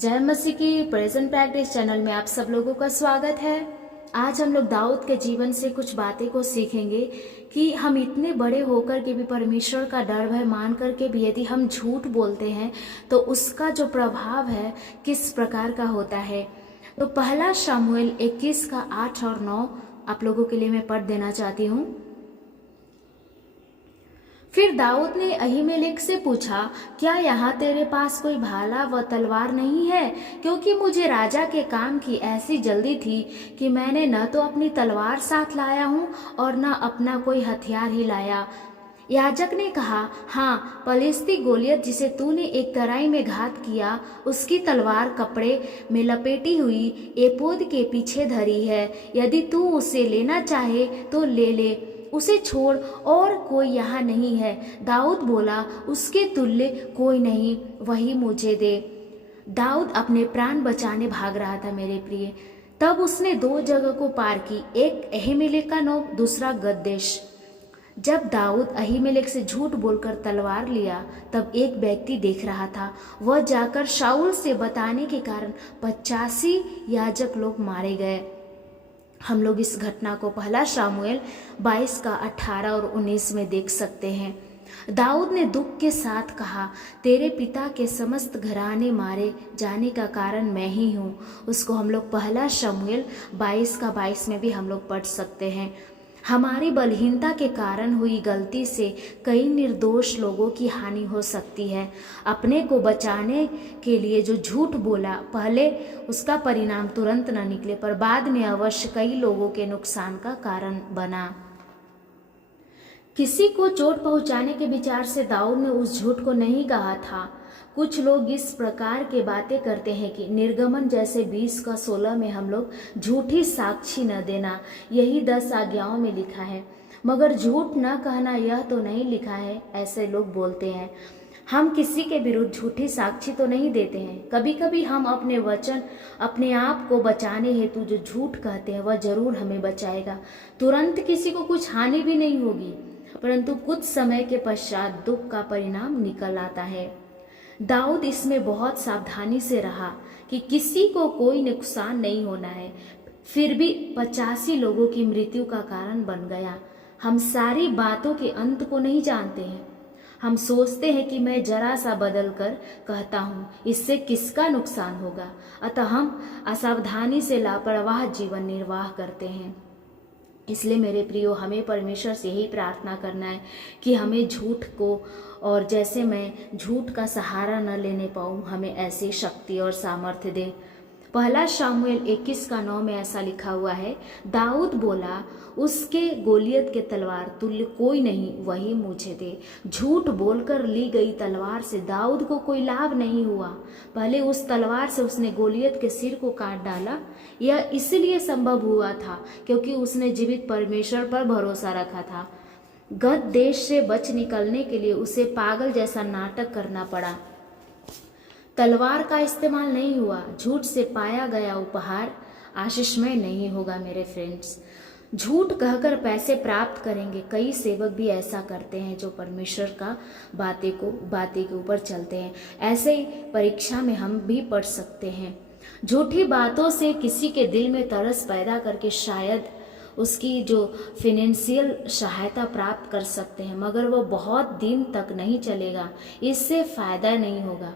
जय मसीह की present practice channel में आप सब लोगों का स्वागत है। आज हम लोग दाऊद के जीवन से कुछ बातें को सीखेंगे कि हम इतने बड़े होकर के भी परमेश्वर का डर भय मान करके भी यदि हम झूठ बोलते हैं तो उसका जो प्रभाव है किस प्रकार का होता है। तो पहला शमूएल 21 का 8 और 9 आप लोगों के लिए मैं पढ़ देना चाहती हूँ। फिर दाऊद ने अहीमेलेक से पूछा, क्या यहाँ तेरे पास कोई भाला व तलवार नहीं है? क्योंकि मुझे राजा के काम की ऐसी जल्दी थी कि मैंने न तो अपनी तलवार साथ लाया हूँ और न अपना कोई हथियार ही लाया। याजक ने कहा, हाँ, पलिश्ती गोलियत जिसे तूने एक तराई में घात किया, उसकी तलवार कपड़े में लपेटी हुई एपोद के पीछे धरी है। यदि तू उसे लेना चाहे तो ले ले, उसे छोड़, और कोई यहाँ नहीं है। दाऊद बोला, उसके तुल्य कोई नहीं, वही मुझे दे। दाऊद अपने प्राण बचाने भाग रहा था मेरे प्रिय। तब उसने दो जगह को पार की, एक अहीमेलेक का नौ, दूसरा गत देश। जब दाऊद अहीमेलेक से झूठ बोलकर तलवार लिया तब एक व्यक्ति देख रहा था। वह जाकर शाऊल से बताने के कारण 85 याजक लोग मारे गए। हम लोग इस घटना को पहला शमूएल 22 का 18 और 19 में देख सकते हैं। दाऊद ने दुख के साथ कहा, तेरे पिता के समस्त घराने मारे जाने का कारण मैं ही हूँ। उसको हम लोग पहला शमूएल 22 का 22 में भी हम लोग पढ़ सकते हैं। हमारी बलहीनता के कारण हुई गलती से कई निर्दोष लोगों की हानि हो सकती है। अपने को बचाने के लिए जो झूठ बोला, पहले उसका परिणाम तुरंत न निकले पर बाद में अवश्य कई लोगों के नुकसान का कारण बना। किसी को चोट पहुंचाने के विचार से दाऊद ने उस झूठ को नहीं कहा था। कुछ लोग इस प्रकार के बातें करते हैं कि निर्गमन जैसे 20 का 16 में हम लोग झूठी साक्षी न देना, यही 10 आज्ञाओं में लिखा है, मगर झूठ न कहना यह तो नहीं लिखा है, ऐसे लोग बोलते हैं। हम किसी के विरुद्ध झूठी साक्षी तो नहीं देते हैं। कभी कभी हम अपने वचन, अपने आप को बचाने हेतु जो झूठ कहते हैं वह जरूर हमें बचाएगा। तुरंत किसी को कुछ हानि भी नहीं होगी, परंतु कुछ समय के पश्चात दुख का परिणाम निकल आता है। दाऊद इसमें बहुत सावधानी से रहा कि किसी को कोई नुकसान नहीं होना है, फिर भी 85 लोगों की मृत्यु का कारण बन गया। हम सारी बातों के अंत को नहीं जानते हैं। हम सोचते हैं कि मैं जरा सा बदल कर कहता हूँ, इससे किसका नुकसान होगा, अतः हम असावधानी से लापरवाह जीवन निर्वाह करते हैं। इसलिए मेरे प्रियो, हमें परमेश्वर से यही प्रार्थना करना है कि हमें झूठ को, और जैसे मैं झूठ का सहारा न लेने पाऊँ, हमें ऐसी शक्ति और सामर्थ्य दे। पहला शमूएल 21 का 9 में ऐसा लिखा हुआ है, दाऊद बोला, उसके गोलियत के तलवार तुल्य कोई नहीं, वही मुझे दे। झूठ बोलकर ली गई तलवार से दाऊद को कोई लाभ नहीं हुआ। पहले उस तलवार से उसने गोलियत के सिर को काट डाला। यह इसलिए संभव हुआ था क्योंकि उसने जीवित परमेश्वर पर भरोसा रखा था। गत देश से बच निकलने के लिए उसे पागल जैसा नाटक करना पड़ा। तलवार का इस्तेमाल नहीं हुआ। झूठ से पाया गया उपहार आशीषमय नहीं होगा मेरे फ्रेंड्स। झूठ कहकर पैसे प्राप्त करेंगे। कई सेवक भी ऐसा करते हैं जो परमेश्वर का बातें के ऊपर चलते हैं। ऐसे ही परीक्षा में हम भी पढ़ सकते हैं। झूठी बातों से किसी के दिल में तरस पैदा करके शायद उसकी जो फाइनेंशियल सहायता प्राप्त कर सकते हैं, मगर वो बहुत दिन तक नहीं चलेगा। इससे फायदा नहीं होगा।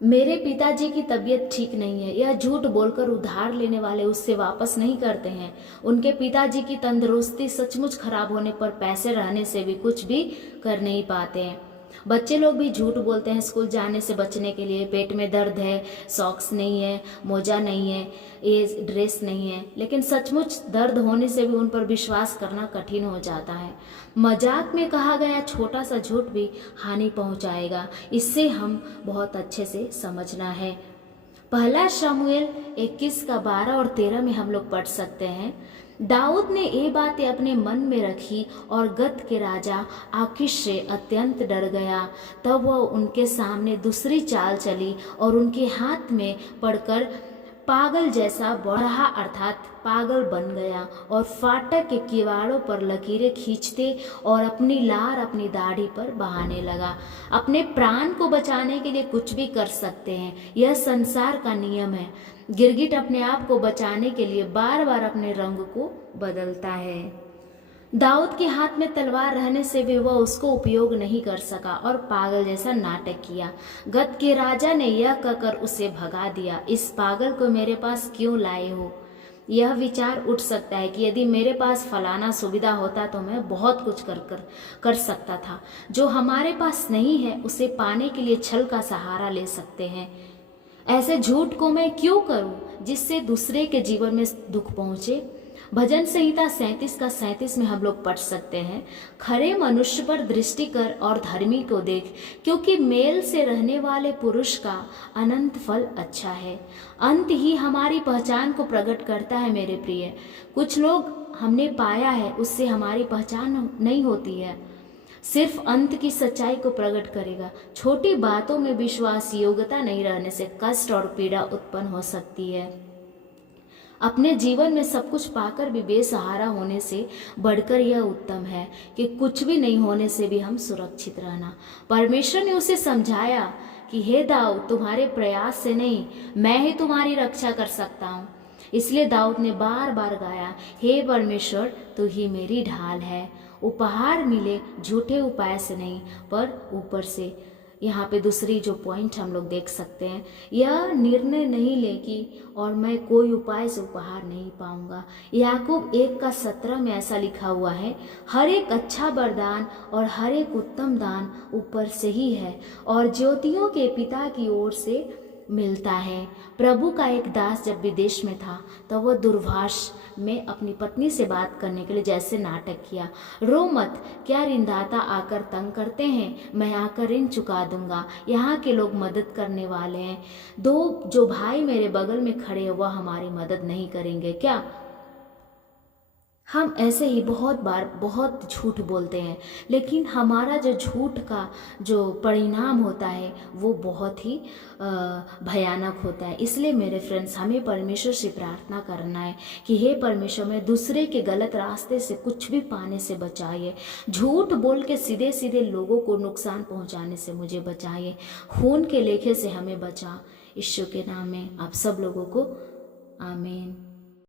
मेरे पिताजी की तबीयत ठीक नहीं है, यह झूठ बोलकर उधार लेने वाले उससे वापस नहीं करते हैं। उनके पिताजी की तंदुरुस्ती सचमुच खराब होने पर पैसे रहने से भी कुछ भी कर नहीं पाते हैं। बच्चे लोग भी झूठ बोलते हैं स्कूल जाने से बचने के लिए। पेट में दर्द है, सॉक्स नहीं है, मोजा नहीं है, ये ड्रेस नहीं है, लेकिन सचमुच दर्द होने से भी उन पर विश्वास करना कठिन हो जाता है। मजाक में कहा गया छोटा सा झूठ भी हानि पहुंचाएगा। इससे हम बहुत अच्छे से समझना है। पहला शमूएल 21 का 12 और 13 में हम लोग पढ़ सकते हैं, दाऊद ने ये बातें अपने मन में रखी और गत के राजा आकीश से अत्यंत डर गया। तब वह उनके सामने दूसरी चाल चली और उनके हाथ में पड़कर पागल जैसा बढ़ा अर्थात पागल बन गया और फाटक के किवाड़ों पर लकीरें खींचते और अपनी लार अपनी दाढ़ी पर बहाने लगा। अपने प्राण को बचाने के लिए कुछ भी कर सकते हैं, यह संसार का नियम है। गिरगिट अपने आप को बचाने के लिए बार बार अपने रंग को बदलता है। दाऊद के हाथ में तलवार रहने से भी वह उसको उपयोग नहीं कर सका और पागल जैसा नाटक किया। गत के राजा ने यह कहकर उसे भगा दिया, इस पागल को मेरे पास क्यों लाए हो। यह विचार उठ सकता है कि यदि मेरे पास फलाना सुविधा होता तो मैं बहुत कुछ कर सकता था। जो हमारे पास नहीं है उसे पाने के लिए छल का सहारा ले सकते हैं। ऐसे झूठ को मैं क्यों करूं जिससे दूसरे के जीवन में दुख पहुंचे। भजन संहिता 37 का 37 में हम लोग पढ़ सकते हैं, खरे मनुष्य पर दृष्टि कर और धर्मी को देख, क्योंकि मेल से रहने वाले पुरुष का अनंत फल अच्छा है। अंत ही हमारी पहचान को प्रकट करता है मेरे प्रिय। कुछ लोग हमने पाया है उससे हमारी पहचान नहीं होती है, सिर्फ अंत की सच्चाई को प्रकट करेगा। छोटी बातों में विश्वास योग्यता नहीं रहने से कष्ट और पीड़ा उत्पन्न हो सकती है। अपने जीवन में सब कुछ पाकर भी बेसहारा होने से बढ़कर यह उत्तम है कि कुछ भी नहीं होने से भी हम सुरक्षित रहना। परमेश्वर ने उसे समझाया कि हे दाऊद, तुम्हारे प्रयास से नहीं, मैं ही तुम्हारी रक्षा कर सकता हूँ। इसलिए दाऊद ने बार बार गाया, हे परमेश्वर, तू ही मेरी ढाल है। उपहार मिले झूठे उपाय से नहीं पर ऊपर से। यहाँ पे दूसरी जो पॉइंट हम लोग देख सकते हैं, यह निर्णय नहीं ले कि और मैं कोई उपाय से उपहार नहीं पाऊंगा। याकूब 1:17 में ऐसा लिखा हुआ है, हर एक अच्छा वरदान और हर एक उत्तम दान ऊपर से ही है और ज्योतियों के पिता की ओर से मिलता है। प्रभु का एक दास जब विदेश में था तो वह दूरभाष में अपनी पत्नी से बात करने के लिए जैसे नाटक किया, रो मत, क्या ऋणदाता आकर तंग करते हैं, मैं आकर ऋण चुका दूंगा। यहाँ के लोग मदद करने वाले हैं, दो जो भाई मेरे बगल में खड़े हैं वह हमारी मदद नहीं करेंगे क्या। हम ऐसे ही बहुत बार बहुत झूठ बोलते हैं, लेकिन हमारा जो झूठ का जो परिणाम होता है वो बहुत ही भयानक होता है। इसलिए मेरे फ्रेंड्स, हमें परमेश्वर से प्रार्थना करना है कि हे परमेश्वर, मैं दूसरे के गलत रास्ते से कुछ भी पाने से बचाइए। झूठ बोल के सीधे सीधे लोगों को नुकसान पहुंचाने से मुझे बचाइए। खून के लेखे से हमें बचा। यीशु के नाम में आप सब लोगों को आमीन।